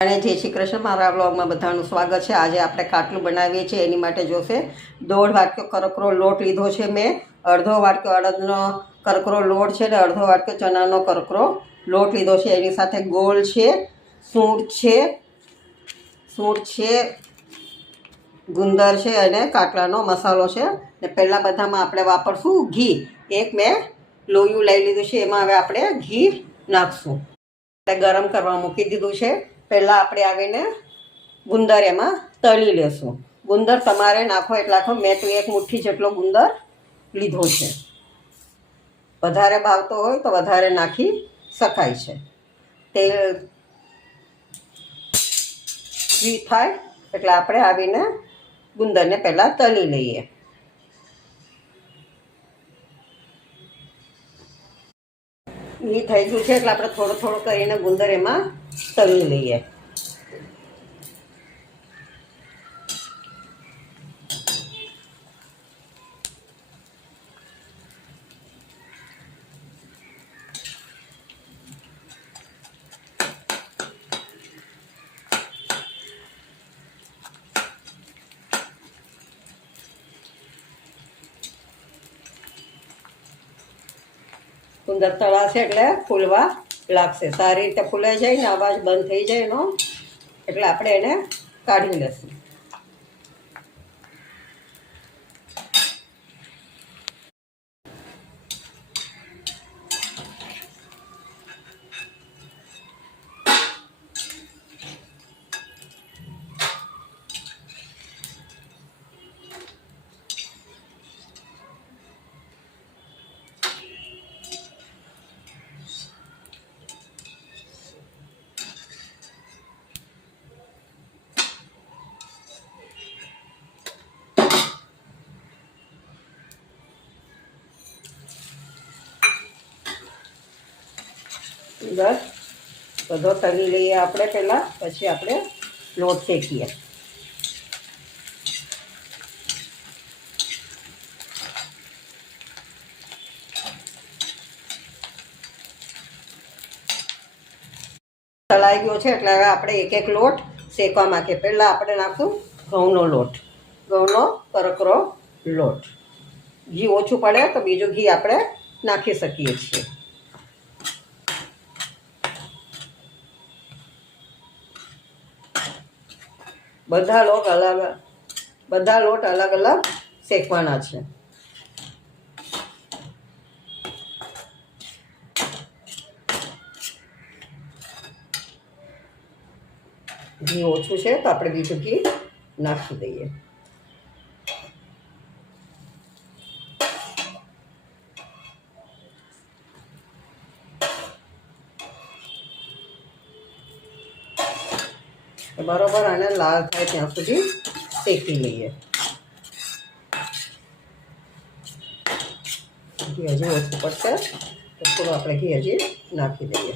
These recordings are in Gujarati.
અને જય શ્રી કૃષ્ણ, મારા બ્લોગમાં બધાનું સ્વાગત છે। આજે આપણે ખાટલું બનાવીએ છીએ, એની માટે જોશે 1.5 વાટકો કરકરો લોટ લીધો છે મેં, અડધો વાટકો અડદનો કરકરો લોટ છે ને અડધો વાટકો ચણાનો કરકરો લોટ લીધો છે। એની સાથે ગોળ છે, સૂંઠ છે, ગુંદર છે અને કાટલાનો મસાલો છે। ને પહેલાં બધામાં આપણે વાપરશું ઘી। એક મેં લોયું લઈ લીધું છે, એમાં હવે આપણે ઘી નાખશું। ગરમ કરવા મૂકી દીધું છે। પહેલાં આપણે આવીને ગુંદર એમાં તળી લેશું। ગુંદર તમારે નાખો એટલે નાખો, મેં તો 1 મુઠ્ઠી જેટલો ગુંદર લીધો છે। વધારે ભાવતો હોય તો વધારે નાખી શકાય છે। તેલ ઘી થાય એટલે આપણે આવીને ગુંદરને પહેલાં તળી લઈએ। ઘી થઈ ગયું છે એટલે આપણે થોડું થોડું કરીને ગુંદર એમાં તળી લઈએ। ગુંદર તળાશે એટલે ફૂલવા લાગશે, સારી રીતે ફૂલાઈ જાય ને અવાજ બંધ થઈ જાય એનો, એટલે આપણે એને કાઢી લઈશું। ગુંદર બધો તળી લઈએ આપણે પહેલાં, પછી આપણે લોટ શેકીએ। તળાઈ ગયો છે એટલે હવે આપણે એક એક લોટ શેકવા માંગીએ। પહેલાં આપણે નાખશું ઘઉંનો લોટ, ઘઉંનો કરકરો લોટ। ઘી ઓછું પડે તો બીજું ઘી આપણે નાખી શકીએ છીએ। બધા લોટ અલગ અલગ શેકવાના છે। ઘી ઓછું છે તો આપણે બીજું ઘી નાખી દઈએ। બરોબર આને લાલ થાય ત્યાં સુધી શેકી લઈએ। ઘી હજી ઓછું પડશે તો થોડું આપણે ઘી હજી નાખી દઈએ।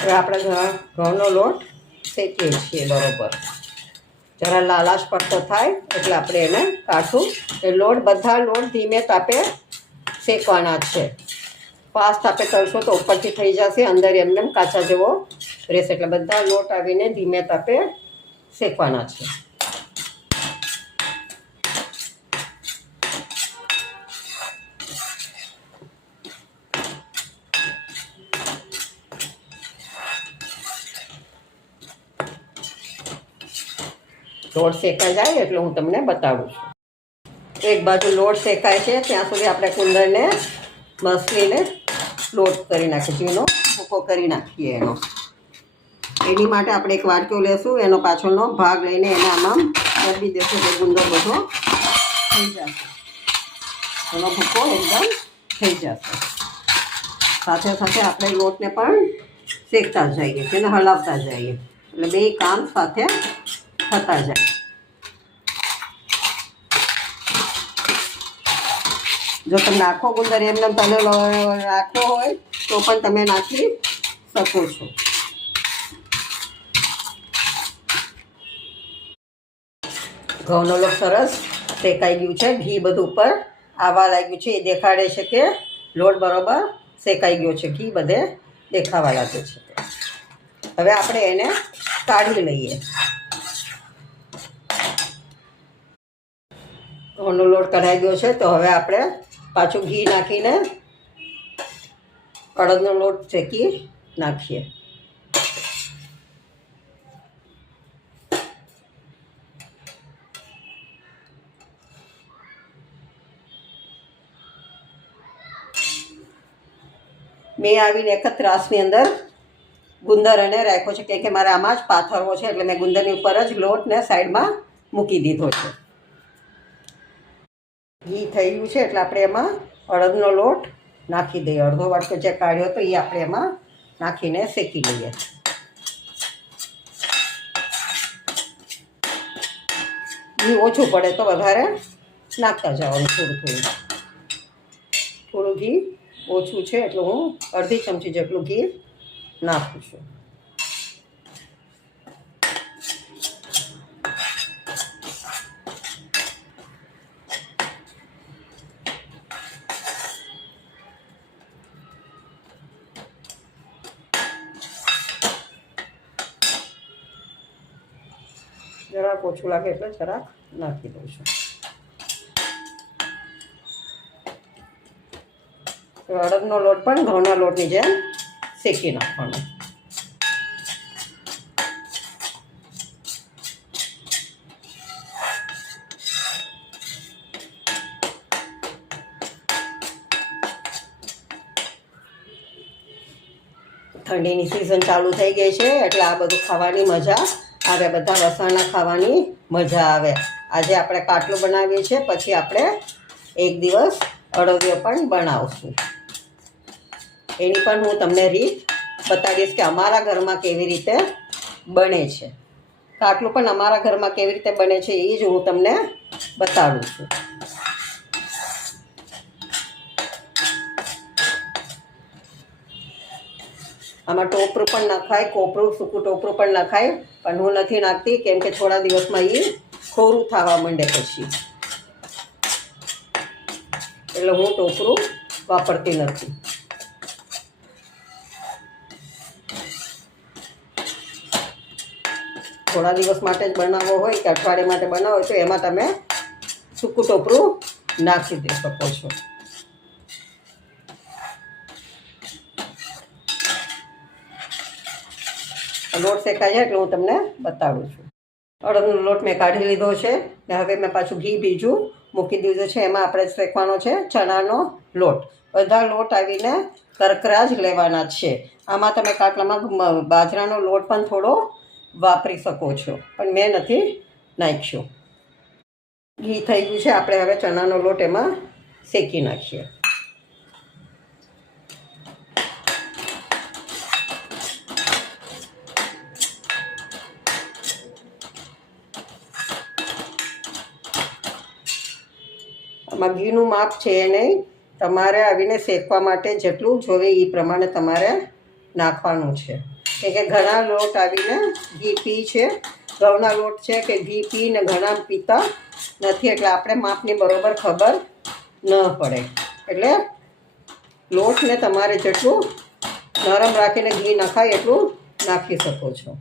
હવે આપણે ઘઉંનો લોટ શેકીએ છીએ બરોબર, જરા લાલાશ પડતો થાય એટલે આપણે એને કાઢશું। એ બધા લોટ ધીમે તાપે શેકવાના છે। ફાસ્ટ તાપે તળશો તો ઉપરથી થઈ જશે, અંદર એમને કાચા જેવો રહેશે, એટલે બધા લોટ આવીને ધીમે તાપે શેકવાના છે। લોટ શેકાઈ જાય એટલે હું તમને બતાવું છું। એક બાજુ લોટ શેકાય છે ત્યાં સુધી આપણે ગુંદરને મસળીને લોટ કરી નાખીએ, ઝીણો ભૂકો કરી નાખીએ એનો। એની માટે આપણે એક વાટકો લેશું, એનો પાછળનો ભાગ લઈને એને આમાં દબી દેશું એટલે ગુંદર બધો થઈ જશે, એનો ભૂકો એકદમ થઈ જશે। સાથે સાથે આપણે લોટને પણ શેકતા જઈએ, તેને હલાવતા જઈએ, એટલે બે કામ સાથે થતા જાય। જો તમને આખો ગુંદર એમને તળેલો રાખવો હોય તો પણ તમે નાખી શકો છો। ઘઉંનો લોટ સરસ શેકાઈ ગયું છે, ઘી બધું ઉપર આવવા લાગ્યું છે, એ દેખાડે છે કે લોટ બરાબર શેકાઈ ગયો છે, ઘી બધે દેખાવા લાગે છે. હવે આપણે એને કાઢી લઈએ. ઘઉંનો લોટ કઢાઈ ગયો છે, તો હવે આપણે પાછું ઘી નાખીને અડદનો લોટ શેકી નાખીએ. મેં આવીને એક જ ત્રાસની અંદર ગુંદર અને રાખ્યો છે, કે મારે આમાં જ પાથરવો છે, એટલે મેં ગુંદરની ઉપર જ લોટને સાઈડમાં મૂકી દીધો છે. ઘી થઈ ગયું છે, એટલે આપણે એમાં અડદનો લોટ નાખી દઈએ. અડધો વાટકો જે કાઢ્યો હતો એ આપણે એમાં નાખીને શેકી લઈએ. ઘી ઓછું પડે તો વધારે નાખતા જવાનું. થોડું ઘી ઓછું છે એટલે હું અડધી ચમચી જેટલું ઘી નાખું છું. જરાક ઓછું લાગે એટલે જરાક નાખી દઉં છું. અડદનો લોટ પણ ઘઉંના લોટની જેમ શેકી નાખવાનો. ઠંડીની સિઝન ચાલુ થઈ ગઈ છે, એટલે આ બધું ખાવાની મજા આવે. બધા વસાણા ખાવાની મજા આવે. આજે આપણે કાટલું બનાવીએ છીએ, પછી આપણે એક દિવસ અડદિયો પણ બનાવશું. એની પણ હું તમને રીત બતાવીશ કે અમારા ઘરમાં કેવી રીતે બને છે. કાટલું પણ અમારા ઘરમાં કેવી રીતે બને છે એ જ હું તમને બતાવું છું. આમાં ટોપરું પણ નખાય, કોપરું સૂકું ટોપરું પણ નખાય, પણ હું નથી નાખતી, કેમ કે થોડા દિવસમાં એ ખોરું થવા માંડે પછી, એટલે હું ટોપરું વાપરતી નથી. થોડા દિવસ માટે જ બનાવવો હોય કે અઠવાડિયા માટે બનાવો હોય તો એમાં તમે સૂકું ટોપરું નાખી દઈ શકો છો. લોટ શેકાય છે એટલે હું તમને બતાવું છું. અડદનો લોટ મેં કાઢી લીધો છે ને હવે મેં પાછું ઘી બીજું મૂકી દીધું છે. એમાં આપણે શેકવાનો છે ચણાનો લોટ. બધા લોટ આવીને કરકરા જ લેવાના છે. આમાં તમે કાટલામાં બાજરાનો લોટ પણ થોડો વાપરી શકો છો, પણ મેં નથી નાખ્યો. ઘી થઈ ગયું છે, આપણે હવે ચણાનો લોટ એમાં શેકી નાખીએ. આમાં ઘીનું માપ છે નહીં, તમારે આવીને શેકવા માટે જેટલું જોવે એ પ્રમાણે તમારે નાખવાનું છે. કે ઘણા લોટ આવીને ઘી પી છે, ઘઉંના લોટ છે કે ઘી પીને ઘણા પીતા નથી, એટલે આપણે માપની બરોબર ખબર ન પડે. એટલે લોટને તમારે જેટલું નરમ રાખીને ઘી નખાય એટલું નાખી શકો છો.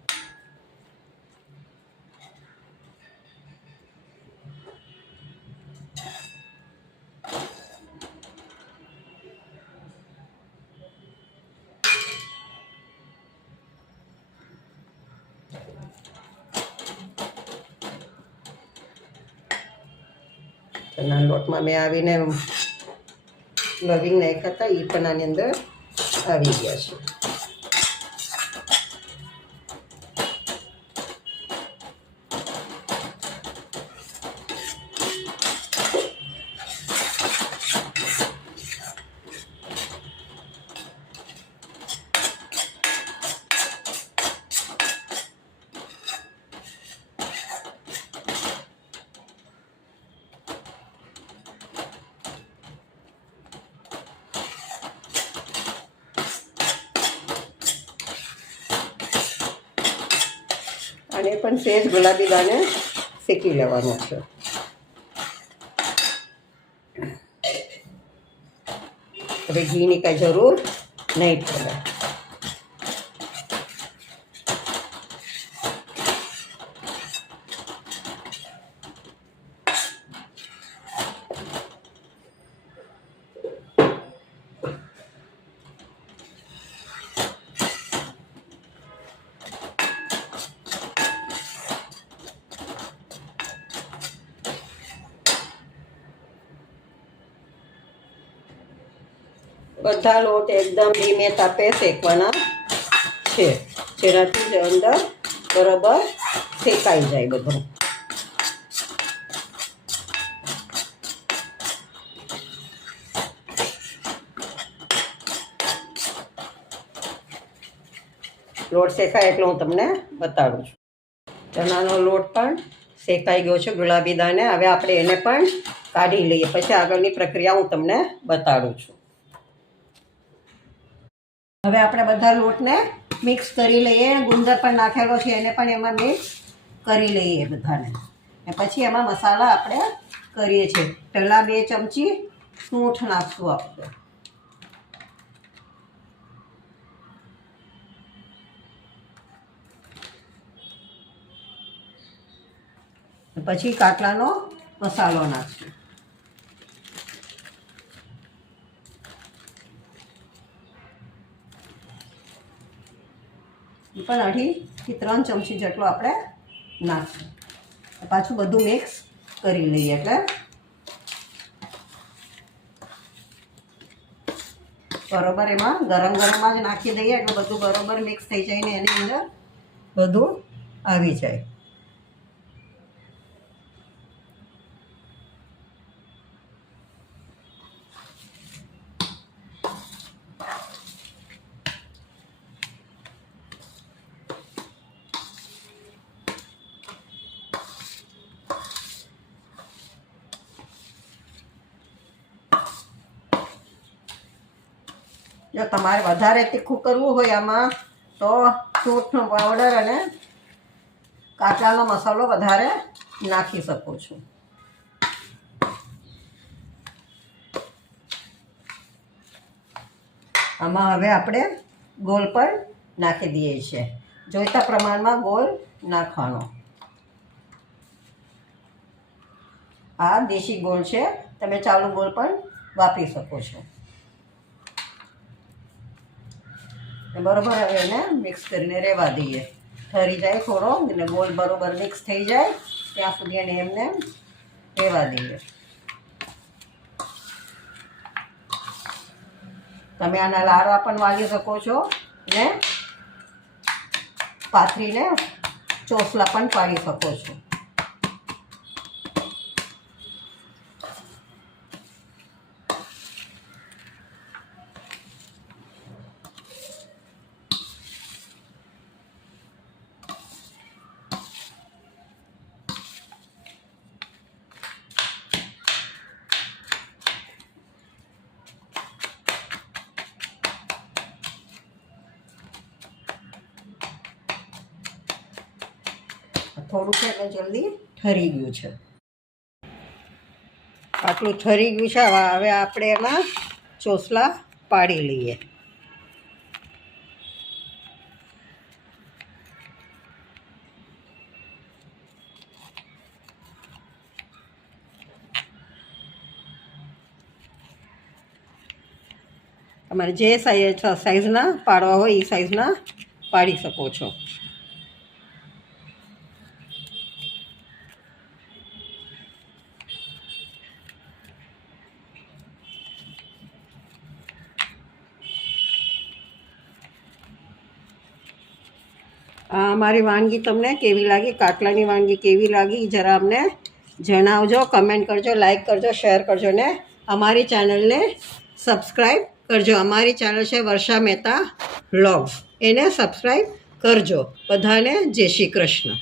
ચણાના લોટમાં મેં આવીને લવિંગ નાખ્યા હતા, એ પણ આની અંદર આવી ગયા છે. અને પણ સહેજ ગુલાબી દાણે શેકી લેવાનો છે. હવે ઘીની કાંઈ જરૂર નહીં પડે. બધા લોટ એકદમ ધીમે તાપે શેકવાના છે, જેનાથી જ અંદર બરાબર શેકાઈ જાય બધું. લોટ શેકાય એટલે હું તમને બતાડું છું. ચણાનો લોટ પણ શેકાઈ ગયો છે ગુલાબી દાણે. હવે આપણે એને પણ કાઢી લઈએ, પછી આગળની પ્રક્રિયા હું તમને બતાડું છું. હવે આપણે બધા લોટને મિક્સ કરી લઈએ. ગુંદર પણ નાખેલો છે, એને પણ એમાં મિક્સ કરી લઈએ બધાને. અને પછી એમાં મસાલા આપણે કરીએ છીએ. પહેલાં 2 ચમચી સૂંઠ નાખશું આપણે. પછી કાટલાનો મસાલો નાખશું. એ પણ 2.5 થી 3 ચમચી જેટલો આપણે નાખશું. પાછું બધું મિક્સ કરી લઈએ. એટલે બરોબર એમાં ગરમ ગરમમાં જ નાખી દઈએ એટલે બધું બરોબર મિક્સ થઈ જાય ને એની અંદર બધું આવી જાય. જો તમારે વધારે તીખું કરવું હોય આમાં તો સૂંઠનો પાવડર અને કાચલાનો મસાલો વધારે નાખી શકો છો. આમાં હવે આપણે ગોળ પણ નાખી દઈએ છીએ. જોઈતા પ્રમાણમાં ગોળ નાખવાનો. આ દેશી ગોળ છે, તમે ચાલુ ગોળ પણ વાપરી શકો છો. બરોબર હવે એને મિક્સ કરીને રહેવા દઈએ. ઠરી જાય થોડો એટલે ગોળ બરોબર મિક્સ થઈ જાય ત્યાં સુધી એને એમને રહેવા દઈએ. તમે આના લાડવા પણ વાળી શકો છો ને પાથરીને ચોસલા પણ પાડી શકો છો. થોડું છે એટલે જલ્દી ઠરી ગયું છે. આટલું ઠરી ગયું છે. હવે આપણે એમાં ચોસલા પાડી લઈએ. તમારે જે સાઈઝના પાડવા હોય એ સાઈઝના પાડી શકો છો. અમારી વાનગી તમને કેવી લાગી, કાટલાની વાનગી કેવી લાગી જરા અમને જણાવજો. કમેન્ટ કરજો, લાઈક કરજો, શેર કરજો ને અમારી ચેનલને સબસ્ક્રાઈબ કરજો. અમારી ચેનલ છે વર્ષા મહેતા વ્લોગ્સ, એને સબસ્ક્રાઈબ કરજો. બધાને જય શ્રી કૃષ્ણ.